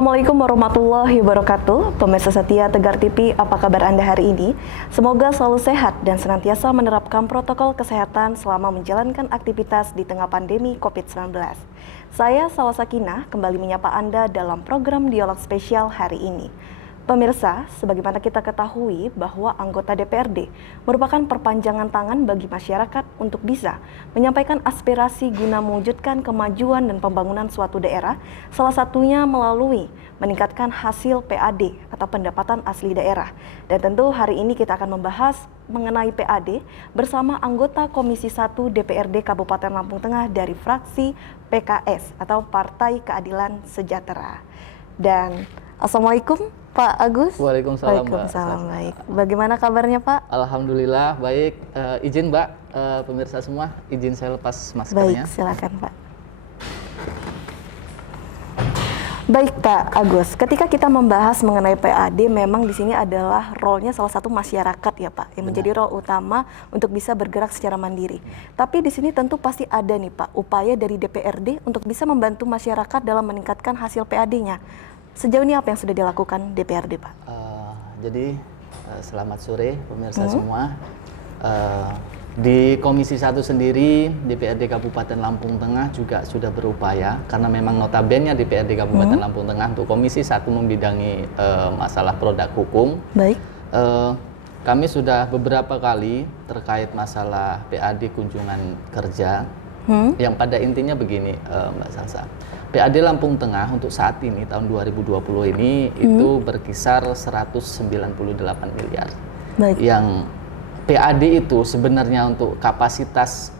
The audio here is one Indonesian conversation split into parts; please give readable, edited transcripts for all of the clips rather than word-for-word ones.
Assalamualaikum warahmatullahi wabarakatuh. Pemirsa setia Tegar TV, apa kabar Anda hari ini? Semoga selalu sehat dan senantiasa menerapkan protokol kesehatan selama menjalankan aktivitas di tengah pandemi COVID-19. Saya Salwa Sakinah kembali menyapa Anda dalam program Dialog Spesial hari ini. Pemirsa, sebagaimana kita ketahui bahwa anggota DPRD merupakan perpanjangan tangan bagi masyarakat untuk bisa menyampaikan aspirasi guna mewujudkan kemajuan dan pembangunan suatu daerah, salah satunya melalui meningkatkan hasil PAD atau pendapatan asli daerah. Dan tentu hari ini kita akan membahas mengenai PAD bersama anggota Komisi 1 DPRD Kabupaten Lampung Tengah dari fraksi PKS atau Partai Keadilan Sejahtera. Dan Assalamualaikum Pak Agus. Waalaikumsalam, Waalaikumsalam, baik. Bagaimana kabarnya Pak? Alhamdulillah baik. Izin Mbak, pemirsa semua, izin saya lepas maskernya. Baik, silakan Pak. Baik Pak Agus, ketika kita membahas mengenai PAD, memang di sini adalah role-nya salah satu masyarakat ya Pak, yang menjadi role utama untuk bisa bergerak secara mandiri. Tapi di sini tentu pasti ada nih Pak, upaya dari DPRD untuk bisa membantu masyarakat dalam meningkatkan hasil PAD-nya. Sejauh ini apa yang sudah dilakukan DPRD, Pak? Selamat sore pemirsa semua. Di Komisi 1 sendiri, DPRD Kabupaten Lampung Tengah juga sudah berupaya, karena memang notabene DPRD Kabupaten Lampung Tengah untuk Komisi 1 membidangi masalah produk hukum. Baik. Kami sudah beberapa kali terkait masalah PAD kunjungan kerja, yang pada intinya begini Mbak Salsa. PAD Lampung Tengah untuk saat ini tahun 2020 ini itu berkisar 198 miliar. Baik. Yang PAD itu sebenarnya untuk kapasitas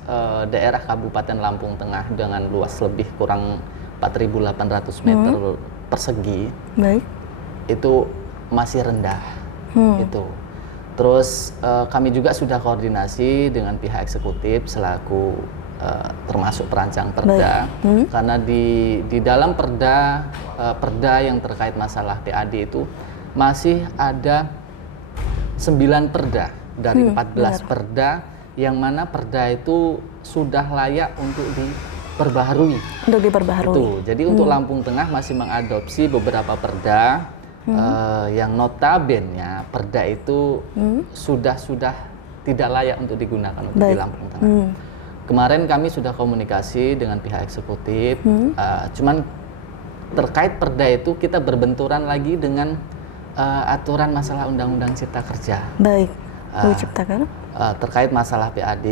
daerah Kabupaten Lampung Tengah dengan luas lebih kurang 4.800 meter persegi. Baik. Itu masih rendah. Itu. Terus kami juga sudah koordinasi dengan pihak eksekutif selaku termasuk perancang perda, karena di dalam perda yang terkait masalah PAD itu masih ada 9 perda dari 14 perda, yang mana perda itu sudah layak untuk diperbaharui. Untuk diperbaharui. Itu. Jadi untuk Lampung Tengah masih mengadopsi beberapa perda yang notabene perda itu sudah tidak layak untuk digunakan untuk di Lampung Tengah. Kemarin kami sudah komunikasi dengan pihak eksekutif, cuman terkait perda itu kita berbenturan lagi dengan aturan masalah Undang-Undang Cipta Kerja. Baik, Ciptaker. Terkait masalah PAD,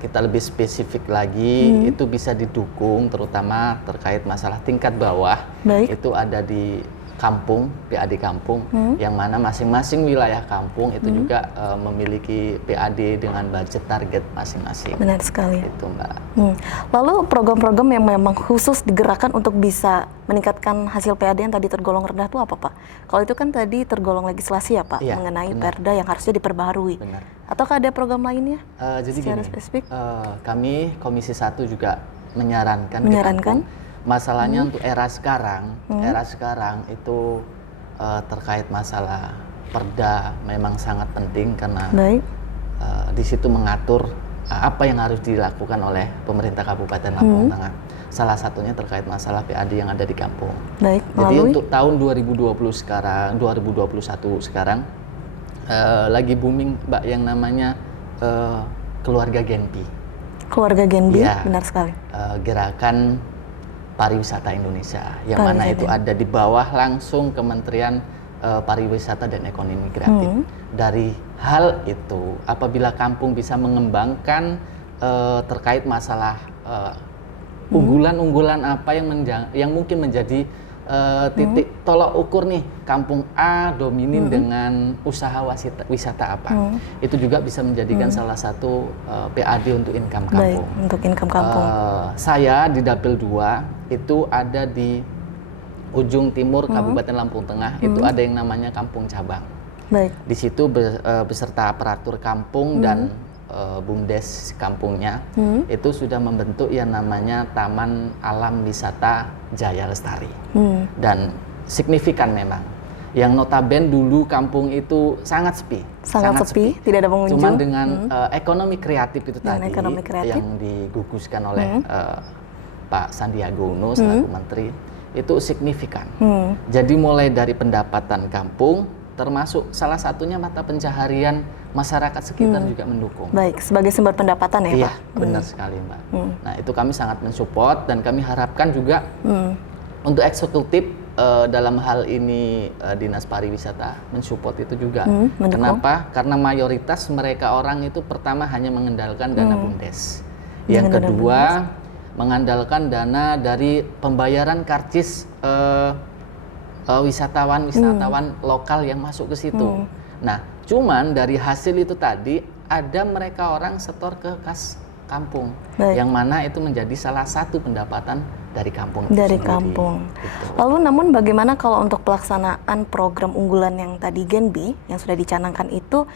kita lebih spesifik lagi, itu bisa didukung terutama terkait masalah tingkat bawah. Baik. Itu ada di kampung, PAD kampung, yang mana masing-masing wilayah kampung itu juga memiliki PAD dengan budget target masing-masing. Benar sekali. Itu Mbak. Lalu program-program yang memang khusus digerakkan untuk bisa meningkatkan hasil PAD yang tadi tergolong rendah itu apa Pak? Kalau itu kan tadi tergolong legislasi ya Pak, ya, mengenai perda yang harusnya diperbaharui. Benar. Ataukah ada program lainnya? Jadi secara spesifik? Kami Komisi 1 juga menyarankan. Ke kampung, masalahnya untuk era sekarang itu terkait masalah perda memang sangat penting karena di situ mengatur apa yang harus dilakukan oleh pemerintah Kabupaten Lampung Tengah. Salah satunya terkait masalah PAD yang ada di kampung. Baik, jadi untuk tahun 2021 sekarang lagi booming Mbak yang namanya keluarga Genpi. Keluarga Genpi, ya, benar sekali. Gerakan Pariwisata Indonesia, yang mana itu ada di bawah langsung Kementerian Pariwisata dan Ekonomi Kreatif. Dari hal itu, apabila kampung bisa mengembangkan terkait masalah unggulan-unggulan apa yang mungkin menjadi titik tolak ukur nih, kampung A dominin dengan usaha wisata apa, itu juga bisa menjadikan salah satu PAD untuk income kampung. Baik, untuk income kampung. Saya di Dapil 2 itu ada di ujung timur Kabupaten Lampung Tengah, itu ada yang namanya Kampung Cabang. Baik. Di situ beserta aparatur kampung dan BUMDes kampungnya itu sudah membentuk yang namanya Taman Alam Wisata Jaya Lestari. Dan signifikan memang, yang notabene dulu kampung itu sangat sepi. Sangat sepi, tidak ada pengunjung. Cuman dengan ekonomi kreatif itu tadi yang diguguskan oleh Pak Sandiaga Uno selaku menteri, itu signifikan. Jadi mulai dari pendapatan kampung, termasuk salah satunya mata pencaharian masyarakat sekitar juga mendukung. Baik, sebagai sumber pendapatan ya Iya, Pak? benar sekali Mbak. Nah itu kami sangat mensupport dan kami harapkan juga untuk eksekutif dalam hal ini Dinas Pariwisata mensupport itu juga. Kenapa? Karena mayoritas mereka orang itu pertama hanya mengandalkan dana BUMDes. Yang kedua mengandalkan dana dari pembayaran karcis wisatawan lokal yang masuk ke situ. Nah, cuman dari hasil itu tadi ada mereka orang setor ke kas kampung, yang mana itu menjadi salah satu pendapatan dari kampung. Dari sendiri. kampung. Gitu. Lalu namun bagaimana kalau untuk pelaksanaan program unggulan yang tadi Genbi yang sudah dicanangkan itu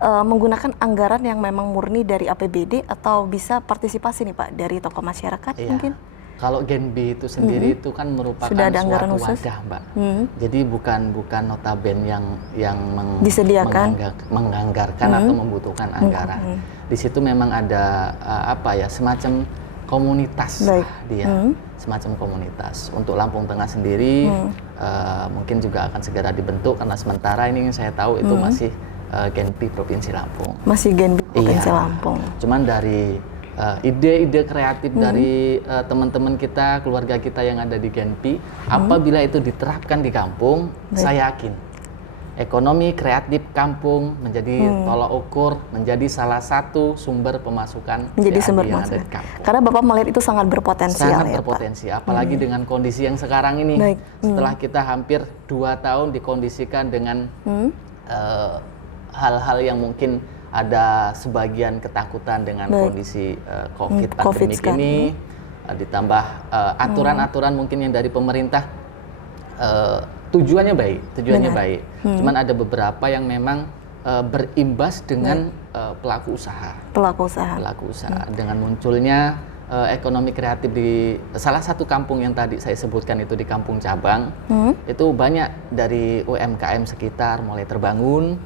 menggunakan anggaran yang memang murni dari APBD atau bisa partisipasi nih Pak dari tokoh masyarakat mungkin? Kalau Genbi itu sendiri itu kan merupakan Sudah ada anggaran suatu khusus? wadah, Mbak. Jadi bukan notaben yang Disediakan? menganggarkan atau membutuhkan anggaran. Di situ memang ada semacam komunitas lah dia, semacam komunitas. Untuk Lampung Tengah sendiri mungkin juga akan segera dibentuk karena sementara ini yang saya tahu itu masih Genbi Provinsi Lampung. Masih Genbi Provinsi Lampung. Cuman dari ide-ide kreatif dari teman-teman kita, keluarga kita yang ada di Genbi, apabila itu diterapkan di kampung, saya yakin ekonomi kreatif kampung menjadi tolak ukur, menjadi salah satu sumber pemasukan Menjadi sumber yang ada pemasukan. di kampung. Karena Bapak melihat itu sangat berpotensial Sangat ya berpotensi, apalagi dengan kondisi yang sekarang ini. Setelah kita hampir 2 tahun dikondisikan dengan hal-hal yang mungkin ada sebagian ketakutan dengan kondisi COVID pandemik ini, ditambah aturan-aturan mungkin yang dari pemerintah tujuannya baik, cuman ada beberapa yang memang berimbas dengan pelaku usaha. Dengan munculnya ekonomi kreatif di salah satu kampung yang tadi saya sebutkan itu di Kampung Cabang, itu banyak dari UMKM sekitar mulai terbangun,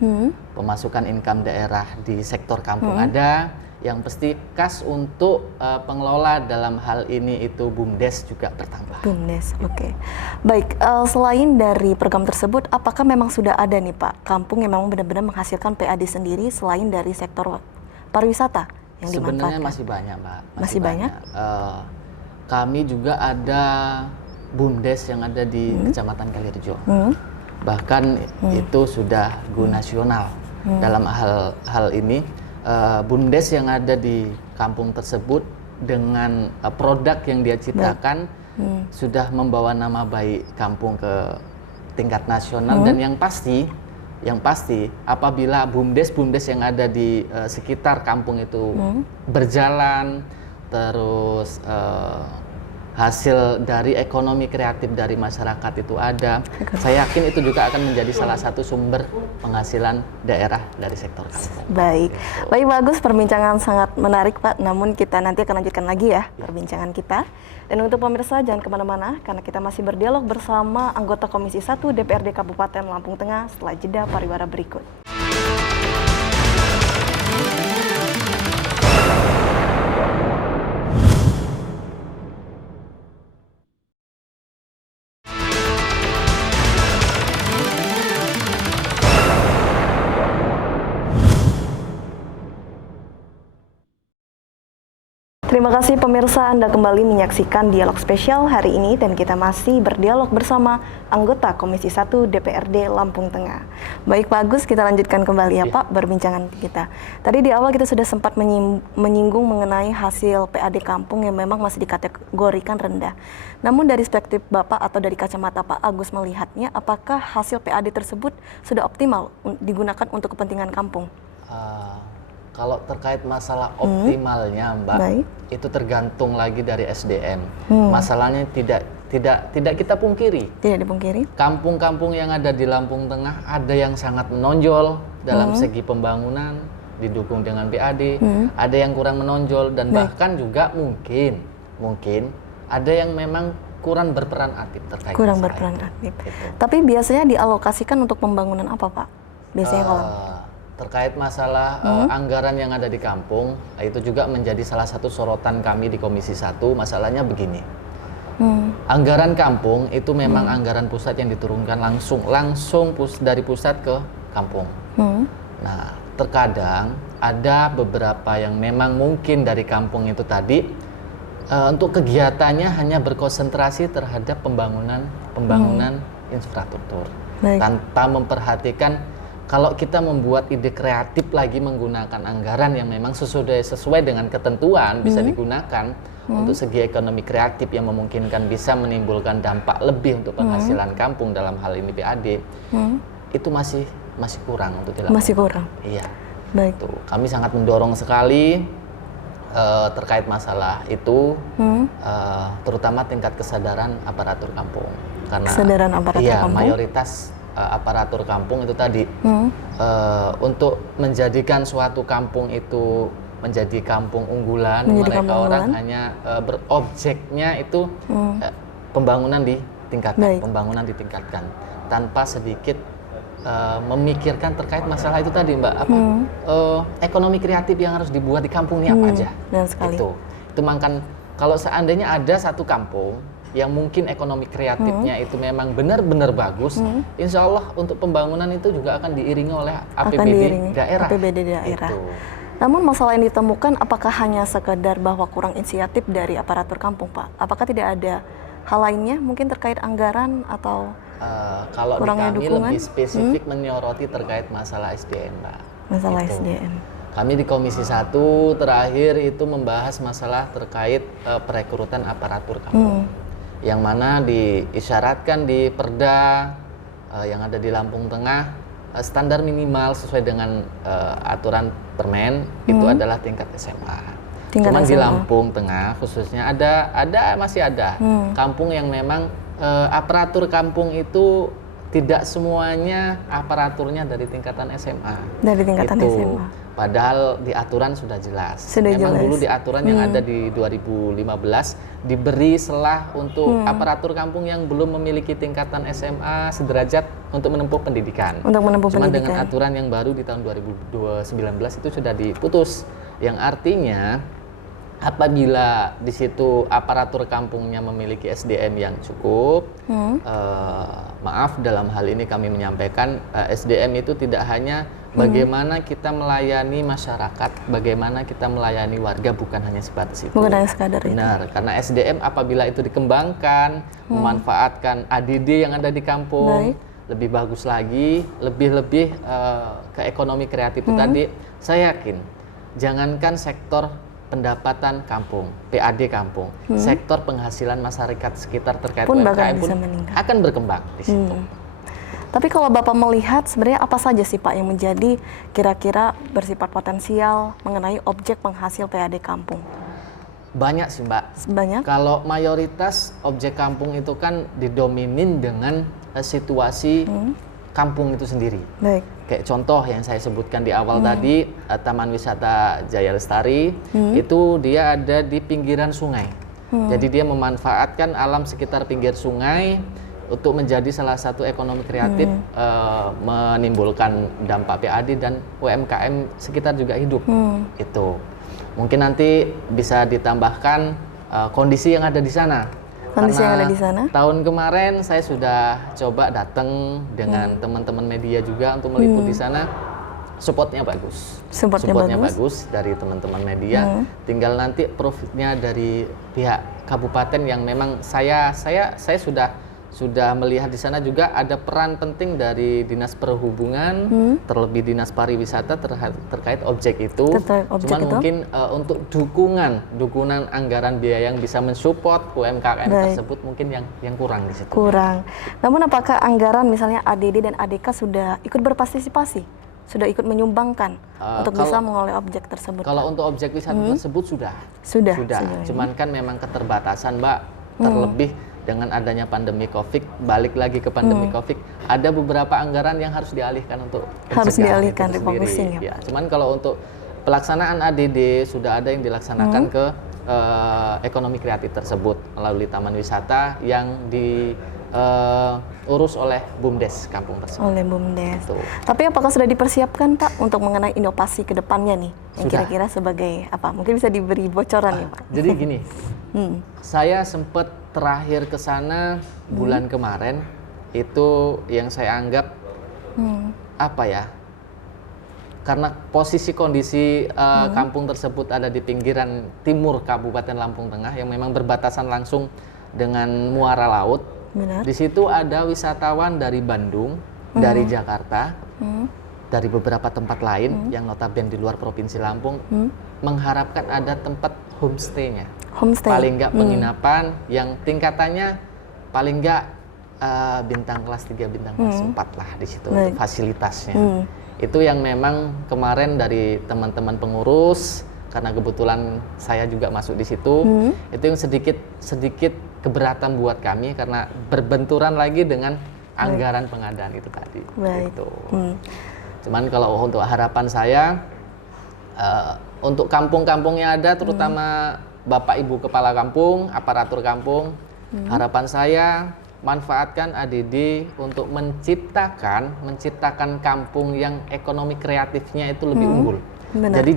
pemasukan income daerah di sektor kampung ada, yang pasti kas untuk pengelola dalam hal ini itu BUMDes juga bertambah. BUMDes, oke. Baik, selain dari program tersebut, apakah memang sudah ada nih Pak kampung yang memang benar-benar menghasilkan PAD sendiri selain dari sektor pariwisata yang dimanfaatkan? Sebenarnya masih banyak, Mbak. Masih banyak? Kami juga ada BUMDes yang ada di Kecamatan Kalirjo. Bahkan itu sudah go nasional dalam hal ini. BUMDes yang ada di kampung tersebut dengan produk yang dia ciptakan sudah membawa nama baik kampung ke tingkat nasional dan yang pasti apabila BUMDes yang ada di sekitar kampung itu berjalan terus hasil dari ekonomi kreatif dari masyarakat itu ada, saya yakin itu juga akan menjadi salah satu sumber penghasilan daerah dari sektor kampung. Baik, bagus, perbincangan sangat menarik Pak, namun kita nanti akan lanjutkan lagi ya perbincangan kita. Dan untuk pemirsa jangan kemana-mana karena kita masih berdialog bersama anggota Komisi 1 DPRD Kabupaten Lampung Tengah setelah jeda pariwara berikut. Terima kasih pemirsa, Anda kembali menyaksikan dialog spesial hari ini dan kita masih berdialog bersama anggota Komisi 1 DPRD Lampung Tengah. Baik Pak Agus, kita lanjutkan kembali ya Pak perbincangan kita. Tadi di awal kita sudah sempat menyinggung mengenai hasil PAD kampung yang memang masih dikategorikan rendah. Namun dari perspektif Bapak atau dari kacamata Pak Agus melihatnya, apakah hasil PAD tersebut sudah optimal digunakan untuk kepentingan kampung? Kalau terkait masalah optimalnya, Mbak, itu tergantung lagi dari SDM. Masalahnya tidak kita pungkiri. Tidak dipungkiri. Kampung-kampung yang ada di Lampung Tengah ada yang sangat menonjol dalam segi pembangunan, didukung dengan PAD, ada yang kurang menonjol dan bahkan juga mungkin ada yang memang kurang berperan aktif terkait. Kurang berperan aktif. Gitu. Tapi biasanya dialokasikan untuk pembangunan apa, Pak? Biasanya kalau terkait masalah anggaran yang ada di kampung, itu juga menjadi salah satu sorotan kami di Komisi 1. Masalahnya begini, Anggaran kampung itu memang anggaran pusat yang diturunkan langsung dari pusat ke kampung. Nah, terkadang ada beberapa yang memang mungkin dari kampung itu tadi untuk kegiatannya hanya berkonsentrasi terhadap pembangunan infrastruktur, tanpa memperhatikan kalau kita membuat ide kreatif lagi menggunakan anggaran yang memang sesuai dengan ketentuan bisa digunakan untuk segi ekonomi kreatif yang memungkinkan bisa menimbulkan dampak lebih untuk penghasilan kampung dalam hal ini PAD, itu masih kurang untuk dilakukan. Masih kurang. Iya. Baik. Tuh, kami sangat mendorong sekali terkait masalah itu, terutama tingkat kesadaran aparatur kampung. Karena kesadaran aparatur kampung. Mayoritas aparatur kampung itu tadi untuk menjadikan suatu kampung itu menjadi kampung unggulan, orang hanya berobjeknya itu pembangunan ditingkatkan tanpa sedikit memikirkan terkait masalah itu tadi, Mbak, ekonomi kreatif yang harus dibuat di kampung ini apa aja. Itu makan kalau seandainya ada satu kampung yang mungkin ekonomi kreatifnya itu memang benar-benar bagus, insya Allah untuk pembangunan itu juga akan diiringi oleh APBD daerah. Itu. Namun masalah yang ditemukan apakah hanya sekedar bahwa kurang inisiatif dari aparatur kampung, Pak? Apakah tidak ada hal lainnya mungkin terkait anggaran atau kalau di kurangnya kami dukungan? Lebih spesifik menyoroti terkait masalah SDM, Mbak. Masalah itu. SDM. Kami di Komisi 1 terakhir itu membahas masalah terkait perekrutan aparatur kampung. Yang mana diisyaratkan di Perda yang ada di Lampung Tengah, standar minimal sesuai dengan aturan Permen itu adalah tingkat SMA. Cuman di Lampung Tengah khususnya masih ada kampung yang memang aparatur kampung itu tidak semuanya aparaturnya dari tingkatan SMA. Dari tingkatan SMA. Padahal di aturan sudah jelas. Memang dulu di aturan yang ada di 2015 diberi selah untuk aparatur kampung yang belum memiliki tingkatan SMA sederajat untuk menempuh pendidikan. Cuma dengan aturan yang baru di tahun 2019 itu sudah diputus, yang artinya apabila di situ aparatur kampungnya memiliki SDM yang cukup, maaf dalam hal ini kami menyampaikan SDM itu tidak hanya bagaimana kita melayani masyarakat, bagaimana kita melayani warga, bukan hanya sebatas itu. Bukan hanya sekadar itu. Benar, karena SDM apabila itu dikembangkan, memanfaatkan ADD yang ada di kampung, lebih bagus lagi, lebih ke ekonomi kreatif itu tadi, saya yakin jangankan sektor pendapatan kampung, PAD kampung, sektor penghasilan masyarakat sekitar terkait UMKM pun akan berkembang di situ. Tapi kalau Bapak melihat sebenarnya apa saja sih Pak yang menjadi kira-kira bersifat potensial mengenai objek penghasil PAD kampung? Banyak sih, Mbak. Banyak? Kalau mayoritas objek kampung itu kan didominin dengan situasi kampung itu sendiri. Baik. Kayak contoh yang saya sebutkan di awal tadi, Taman Wisata Jaya Lestari, itu dia ada di pinggiran sungai. Jadi dia memanfaatkan alam sekitar pinggir sungai untuk menjadi salah satu ekonomi kreatif, menimbulkan dampak PAD dan UMKM sekitar juga hidup. Itu mungkin nanti bisa ditambahkan kondisi yang ada di sana. Kondisi yang ada di sana. Tahun kemarin saya sudah coba datang dengan teman-teman media juga untuk meliput di sana. Supportnya bagus. Supportnya bagus dari teman-teman media. Tinggal nanti profitnya dari pihak kabupaten yang memang saya sudah melihat di sana juga ada peran penting dari Dinas Perhubungan, terlebih Dinas Pariwisata terkait objek itu. Cuman mungkin untuk dukungan anggaran biaya yang bisa mensupport UMKM tersebut mungkin yang kurang di situ. Kurang. Namun apakah anggaran misalnya ADD dan ADK sudah ikut berpartisipasi? Sudah ikut menyumbangkan untuk bisa mengolah objek tersebut? Kalau untuk objek wisata tersebut sudah. Cuman kan memang keterbatasan, Mbak, terlebih dengan adanya pandemi COVID, balik lagi ke pandemi COVID, ada beberapa anggaran yang harus dialihkan untuk refocusing ya. Cuman kalau untuk pelaksanaan ADD sudah ada yang dilaksanakan ke ekonomi kreatif tersebut melalui taman wisata yang urus oleh BUMDes kampung tersebut. Oleh BUMDes. Tuh. Tapi apakah sudah dipersiapkan Pak untuk mengenai inovasi ke depannya nih? Yang Sudah. kira-kira sebagai apa? Mungkin bisa diberi bocoran nih Pak. Jadi gini, saya sempat terakhir ke sana bulan kemarin, itu yang saya anggap apa ya? Karena posisi kondisi kampung tersebut ada di pinggiran timur Kabupaten Lampung Tengah yang memang berbatasan langsung dengan muara laut. Benar. Di situ ada wisatawan dari Bandung, dari Jakarta, dari beberapa tempat lain yang notabene di luar provinsi Lampung, mengharapkan ada tempat homestay-nya. Homestay. Paling nggak penginapan yang tingkatannya paling nggak bintang kelas 3, bintang kelas 4 lah di situ untuk fasilitasnya. Itu yang memang kemarin dari teman-teman pengurus, karena kebetulan saya juga masuk di situ, itu yang sedikit keberatan buat kami karena berbenturan lagi dengan anggaran pengadaan itu tadi. Baik. Gitu. Cuman kalau untuk harapan saya untuk kampung-kampung yang ada, terutama Bapak Ibu Kepala Kampung, aparatur kampung, harapan saya manfaatkan ADD untuk menciptakan kampung yang ekonomi kreatifnya itu lebih unggul. Benar. Jadi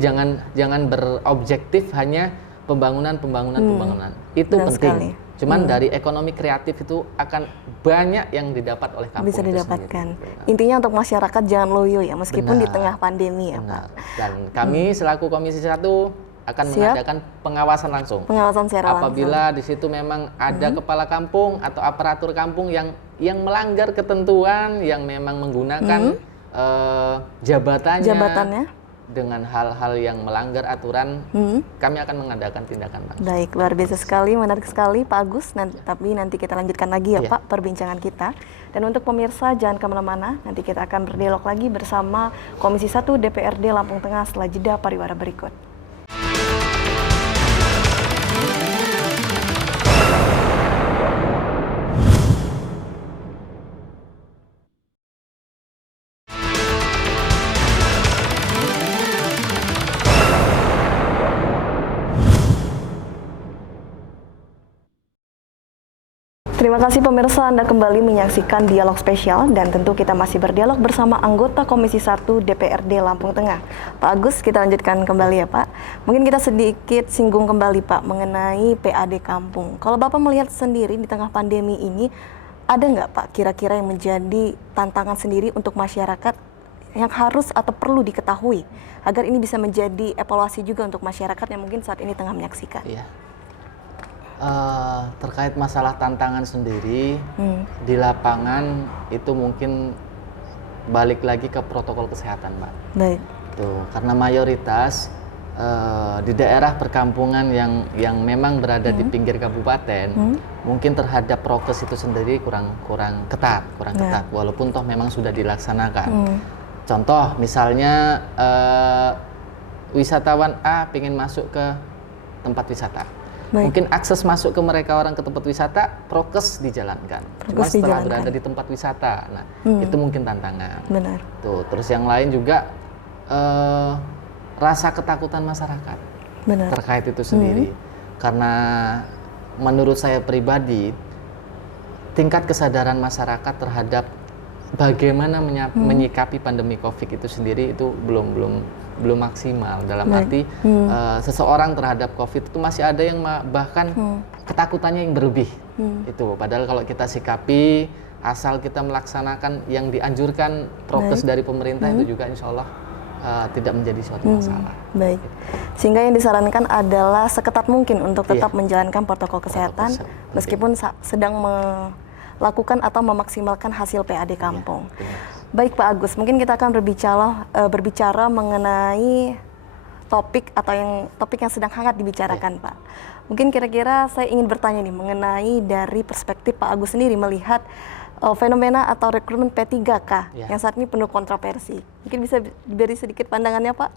jangan berobjektif hanya pembangunan. Itu Benar penting. sekali. Cuman dari ekonomi kreatif itu akan banyak yang didapat oleh kampung Bisa itu didapatkan. sendiri. Intinya untuk masyarakat jangan loyo ya, meskipun di Benar. tengah pandemi ya Pak. Benar. Dan kami selaku Komisi 1 akan Siap. mengadakan pengawasan langsung. Pengawasan secara langsung. Apabila di situ memang ada kepala kampung atau aparatur kampung yang melanggar ketentuan, yang memang menggunakan jabatannya dengan hal-hal yang melanggar aturan, kami akan mengadakan tindakan langsung. Baik, luar biasa sekali, menarik sekali Pak Agus. Tapi nanti kita lanjutkan lagi ya Iya. Pak perbincangan kita. Dan untuk pemirsa jangan kemana-mana, nanti kita akan berdialog lagi bersama Komisi 1 DPRD Lampung Tengah setelah jeda pariwara berikut. Terima kasih pemirsa, Anda kembali menyaksikan dialog spesial dan tentu kita masih berdialog bersama anggota Komisi 1 DPRD Lampung Tengah. Pak Agus, kita lanjutkan kembali ya Pak. Mungkin kita sedikit singgung kembali Pak mengenai PAD Kampung. Kalau Bapak melihat sendiri di tengah pandemi ini, ada nggak Pak kira-kira yang menjadi tantangan sendiri untuk masyarakat yang harus atau perlu diketahui agar ini bisa menjadi evaluasi juga untuk masyarakat yang mungkin saat ini tengah menyaksikan? Iya. Terkait masalah tantangan sendiri di lapangan itu mungkin balik lagi ke protokol kesehatan, Mbak. Baik. Tuh, karena mayoritas di daerah perkampungan yang memang berada di pinggir kabupaten, mungkin terhadap prokes itu sendiri kurang ketat, walaupun toh memang sudah dilaksanakan. Contoh, misalnya wisatawan A ingin masuk ke tempat wisata. Baik. Mungkin akses masuk ke mereka orang ke tempat wisata, prokes dijalankan. Cuma setelah berada di tempat wisata, nah itu mungkin tantangan. Benar. Tuh, terus yang lain juga rasa ketakutan masyarakat Benar. terkait itu sendiri. Karena menurut saya pribadi, tingkat kesadaran masyarakat terhadap bagaimana menyikapi pandemi COVID itu sendiri itu belum maksimal. Dalam arti seseorang terhadap COVID itu masih ada yang bahkan ketakutannya yang berlebih. Itu padahal kalau kita sikapi, asal kita melaksanakan yang dianjurkan prokes dari pemerintah itu juga insya Allah tidak menjadi suatu masalah. Baik. Sehingga yang disarankan adalah seketat mungkin untuk tetap menjalankan protokol kesehatan meskipun sedang melakukan atau memaksimalkan hasil PAD kampung. Baik Pak Agus, mungkin kita akan berbicara mengenai topik yang sedang hangat dibicarakan Pak. Mungkin kira-kira saya ingin bertanya nih mengenai dari perspektif Pak Agus sendiri melihat fenomena atau rekrutmen P3K yang saat ini penuh kontroversi. Mungkin bisa diberi sedikit pandangannya Pak?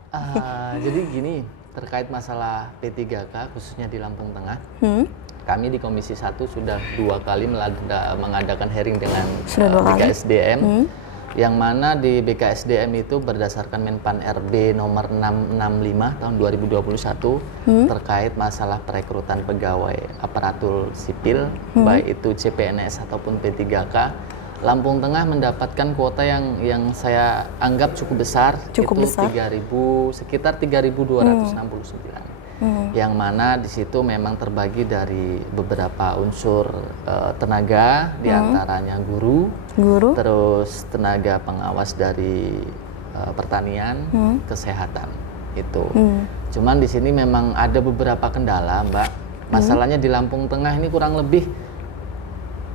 Jadi gini, terkait masalah P3K khususnya di Lampung Tengah, kami di Komisi 1 sudah 2 kali mengadakan hearing dengan 3 SDM. yang mana di BKSDM itu berdasarkan Menpan RB nomor 665 tahun 2021 terkait masalah perekrutan pegawai aparatur sipil, baik itu CPNS ataupun P3K. Lampung Tengah mendapatkan kuota yang saya anggap cukup besar, besar. sekitar 3.269. Yang mana di situ memang terbagi dari beberapa unsur tenaga, diantaranya guru, terus tenaga pengawas dari pertanian, kesehatan itu. Cuman di sini memang ada beberapa kendala, Mbak. Masalahnya di Lampung Tengah ini kurang lebih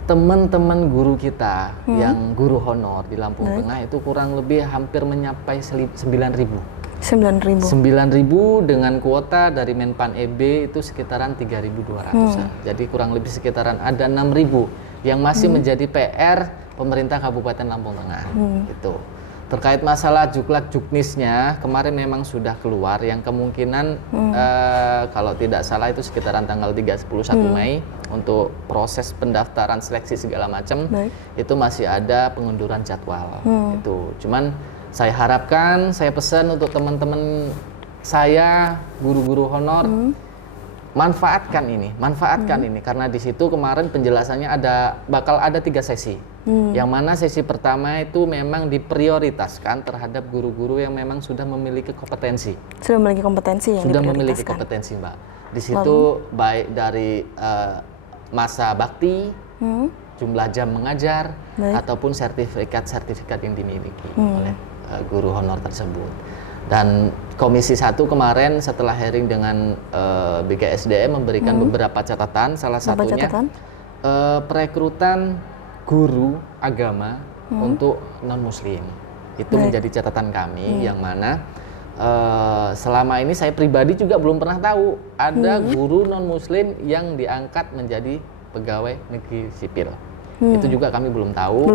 teman-teman guru kita yang guru honor di Lampung Tengah itu kurang lebih hampir mencapai 9.000. 9.000 dengan kuota dari Menpan EB itu sekitaran 3.200-an. Jadi kurang lebih sekitaran ada 6.000 yang masih menjadi PR pemerintah Kabupaten Lampung Tengah. Itu. Terkait masalah juklak juknisnya, kemarin memang sudah keluar yang kemungkinan kalau tidak salah itu sekitaran tanggal 31 Mei untuk proses pendaftaran seleksi segala macam itu masih ada pengunduran jadwal. Itu. Cuman saya harapkan, saya pesan untuk teman-teman saya, guru-guru honor, manfaatkan ini karena di situ kemarin penjelasannya bakal ada 3 sesi. Yang mana sesi pertama itu memang diprioritaskan terhadap guru-guru yang memang sudah memiliki kompetensi. Sudah memiliki kompetensi yang sudah diprioritaskan. memiliki kompetensi, Mbak. Di situ baik dari masa bakti, jumlah jam mengajar, ataupun sertifikat yang dimiliki oleh guru honor tersebut. Dan Komisi 1 kemarin setelah hearing dengan BKSDM memberikan beberapa catatan, salah satunya perekrutan guru agama untuk non-muslim. Itu menjadi catatan kami yang mana selama ini saya pribadi juga belum pernah tahu ada guru non-muslim yang diangkat menjadi pegawai negeri sipil. Itu juga kami belum tahu.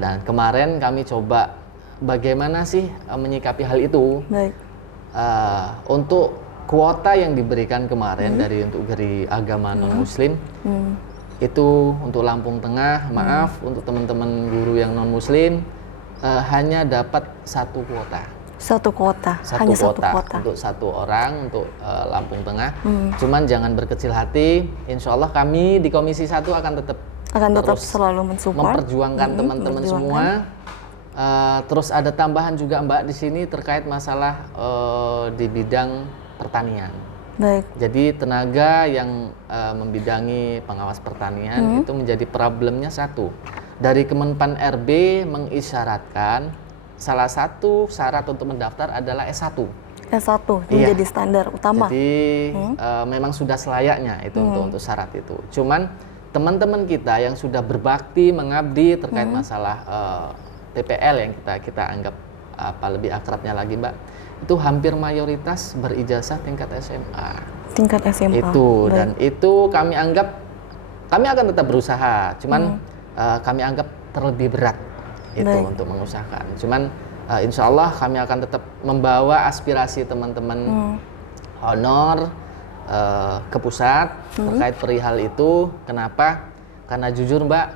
Dan kemarin kami coba bagaimana sih menyikapi hal itu. Untuk kuota yang diberikan kemarin untuk agama non-muslim itu untuk Lampung Tengah, maaf untuk teman-teman guru yang non-muslim hanya dapat satu kuota. Satu kuota untuk satu orang untuk Lampung Tengah. Cuman jangan berkecil hati, insya Allah kami di Komisi 1 akan tetap selalu mensupport, memperjuangkan teman-teman semua. Terus ada tambahan juga, Mbak, di sini terkait masalah di bidang pertanian. Jadi tenaga yang membidangi pengawas pertanian itu menjadi problemnya satu. Dari Kemenpan RB mengisyaratkan salah satu syarat untuk mendaftar adalah S1. S1 menjadi standar utama. Jadi memang sudah selayaknya itu untuk syarat itu. Cuman teman-teman kita yang sudah berbakti mengabdi terkait masalah TPL yang kita anggap lebih akrabnya lagi, Mbak, itu hampir mayoritas berijazah tingkat SMA. Itu dan itu kami akan tetap berusaha. Cuman kami anggap terlebih berat itu untuk mengusahakan. Cuman insya Allah kami akan tetap membawa aspirasi teman-teman honor ke pusat terkait perihal itu. Kenapa? Karena jujur, Mbak,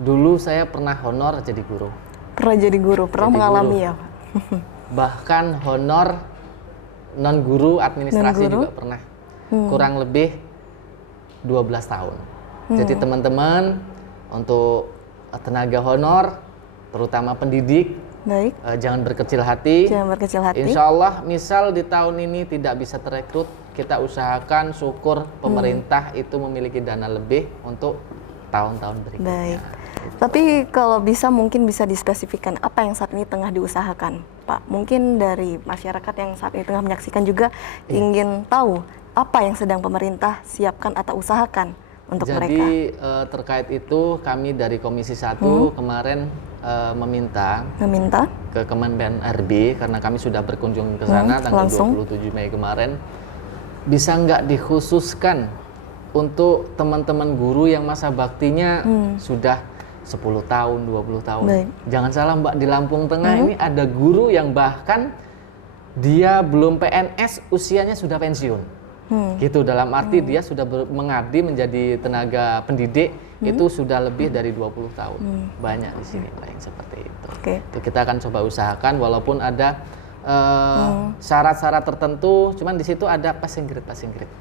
dulu saya pernah honor jadi guru. Pernah mengalami ya, Pak? Bahkan honor non-guru administrasi juga pernah. Kurang lebih 12 tahun. Jadi teman-teman untuk tenaga honor, terutama pendidik, jangan berkecil hati. Insya Allah misal di tahun ini tidak bisa terekrut, kita usahakan syukur pemerintah itu memiliki dana lebih untuk tahun-tahun berikutnya. Tapi kalau mungkin bisa dispesifikkan apa yang saat ini tengah diusahakan, Pak? Mungkin dari masyarakat yang saat ini tengah menyaksikan juga ingin tahu apa yang sedang pemerintah siapkan atau usahakan untuk mereka. Jadi terkait itu kami dari Komisi 1 kemarin meminta ke Kemenpan RB, karena kami sudah berkunjung ke sana tanggal 27 Mei kemarin, bisa nggak dikhususkan untuk teman-teman guru yang masa baktinya sudah 10 tahun, 20 tahun. Jangan salah, Mbak, di Lampung Tengah ini ada guru yang bahkan dia belum PNS, usianya sudah pensiun. Gitu, dalam arti dia sudah mengabdi menjadi tenaga pendidik itu sudah lebih dari 20 tahun. Banyak di sini Mbak yang seperti itu. Oke. Itu kita akan coba usahakan walaupun ada syarat-syarat tertentu, cuman di situ ada passing grade.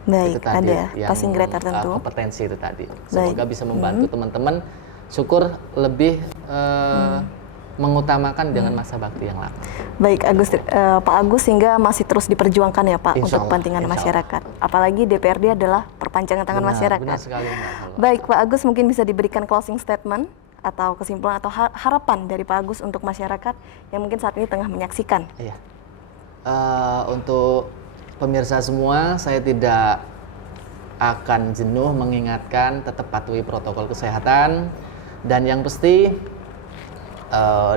Baik, itu tadi ada yang passing grade tertentu. kompetensi itu tadi. Semoga bisa membantu teman-teman syukur lebih mengutamakan dengan masa bakti yang lama. Baik, Pak Agus sehingga masih terus diperjuangkan ya Pak Insya untuk Allah, kepentingan insya masyarakat. Apalagi DPRD adalah perpanjangan tangan masyarakat. Benar sekali Mbak. Baik, Pak Agus mungkin bisa diberikan closing statement atau kesimpulan atau harapan dari Pak Agus untuk masyarakat yang mungkin saat ini tengah menyaksikan. Iya. Untuk pemirsa semua, saya tidak akan jenuh mengingatkan tetap patuhi protokol kesehatan, dan yang pasti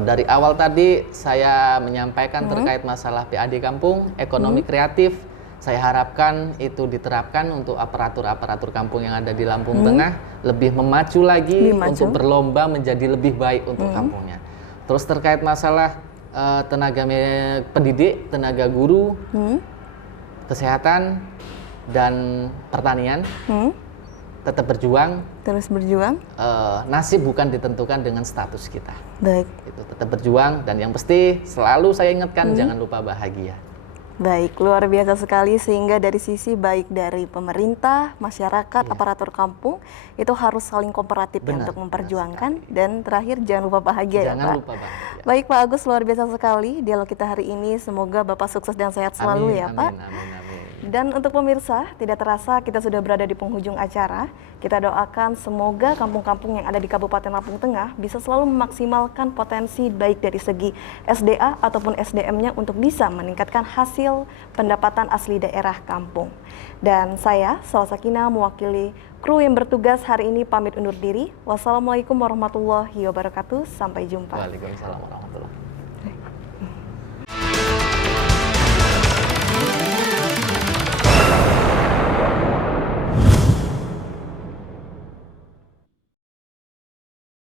dari awal tadi saya menyampaikan terkait masalah PAD Kampung, ekonomi kreatif. Saya harapkan itu diterapkan untuk aparatur kampung yang ada di Lampung Tengah lebih memacu lagi untuk berlomba menjadi lebih baik untuk kampungnya. Terus terkait masalah tenaga pendidik, tenaga guru, kesehatan dan pertanian, tetap berjuang. Terus berjuang. Nasib bukan ditentukan dengan status kita. Baik. Itu tetap berjuang, dan yang pasti selalu saya ingatkan jangan lupa bahagia. Baik, luar biasa sekali, sehingga dari sisi baik dari pemerintah, masyarakat, aparatur kampung itu harus saling kooperatif ya, untuk memperjuangkan, dan terakhir jangan lupa bahagia ya Pak. Jangan lupa bahagia. Baik Pak Agus, luar biasa sekali dialog kita hari ini, semoga Bapak sukses dan sehat selalu ya Pak. Amin. Dan untuk pemirsa, tidak terasa kita sudah berada di penghujung acara. Kita doakan semoga kampung-kampung yang ada di Kabupaten Lampung Tengah bisa selalu memaksimalkan potensi baik dari segi SDA ataupun SDM-nya untuk bisa meningkatkan hasil pendapatan asli daerah kampung. Dan saya, Salsakina, mewakili kru yang bertugas hari ini pamit undur diri. Wassalamualaikum warahmatullahi wabarakatuh. Sampai jumpa. Waalaikumsalam warahmatullahi wabarakatuh.